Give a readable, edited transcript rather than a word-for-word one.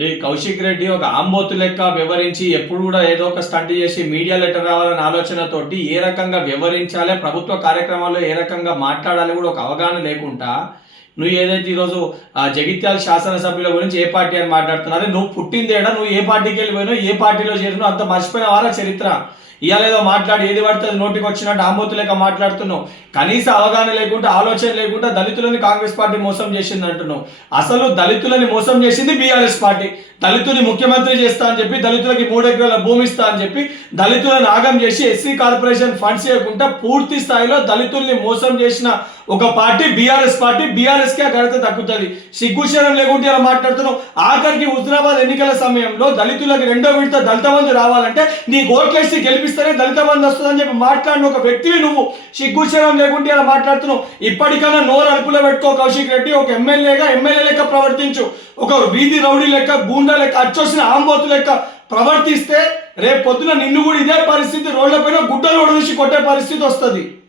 ఈ కౌశిక్ రెడ్డి ఒక ఆంబోతు లెక్క వ్యవహరించి ఎప్పుడు కూడా ఏదో ఒక స్టంట్ చేసి మీడియా లెటర్ రావాలనే ఆలోచనతోటి ఏ రకంగా వ్యవహరించాలి, ప్రభుత్వ కార్యక్రమాల్లో ఏ రకంగా మాట్లాడాలి కూడా ఒక అవగాహన లేకుండా నువ్వు ఏదైతే ఈరోజు జగిత్యాల శాసనసభ్యుల గురించి ఏ పార్టీ అని మాట్లాడుతున్నారో, నువ్వు పుట్టిందేడా, నువ్వు ఏ పార్టీకి వెళ్ళిపోయినావు, ఏ పార్టీలో చేరినావు అంత మర్చిపోయిన వారా చరిత్ర. ఇవాళ ఏదో మాట్లాడి ఏది పడితే నోటికి వచ్చినట్టు ఆంబోతు లేక మాట్లాడుతున్నావు. కనీస అవగాహన లేకుండా, ఆలోచన లేకుండా దళితులని కాంగ్రెస్ పార్టీ మోసం చేసింది అంటున్నావు. అసలు దళితులని మోసం చేసింది బీఆర్ఎస్ పార్టీ. దళితుని ముఖ్యమంత్రి చేస్తా అని చెప్పి, దళితులకి 3 ఎకరాల భూమి ఇస్తా అని చెప్పి దళితులను ఆగం చేసి ఎస్సీ కార్పొరేషన్ ఫండ్స్ చేయకుండా పూర్తి స్థాయిలో దళితుల్ని మోసం చేసిన ఒక పార్టీ బీఆర్ఎస్ పార్టీ. బీఆర్ఎస్ కే ఘనత దక్కుతుంది. సిగ్గుశరం లేకుంటే ఇలా మాట్లాడుతున్నావు. ఆఖరికి హుజరాబాద్ ఎన్నికల సమయంలో దళితులకు 2వ విడత దళిత బంధు రావాలంటే నీ ఓట్లేసి గెలిపిస్తేనే దళిత బంధు వస్తుందని చెప్పి మాట్లాడిన ఒక వ్యక్తివి నువ్వు. సిగ్గుశరం లేకుంటే ఇలా మాట్లాడుతున్నావు. ఇప్పటికైనా నోరు అదుపులో పెట్టుకో కౌశిక్ రెడ్డి. ఒక ఎమ్మెల్యే లెక్క ప్రవర్తించు. ఒక వీధి రౌడీ లెక్క, గూండా లెక్క, అచ్చొచ్చిన ఆంబోతు లెక్క ప్రవర్తిస్తే రేపు పొద్దున నిన్ను కూడా ఇదే పరిస్థితి, రోడ్ల పైన గుడ్డలు ఒడిసి కొట్టే పరిస్థితి వస్తుంది.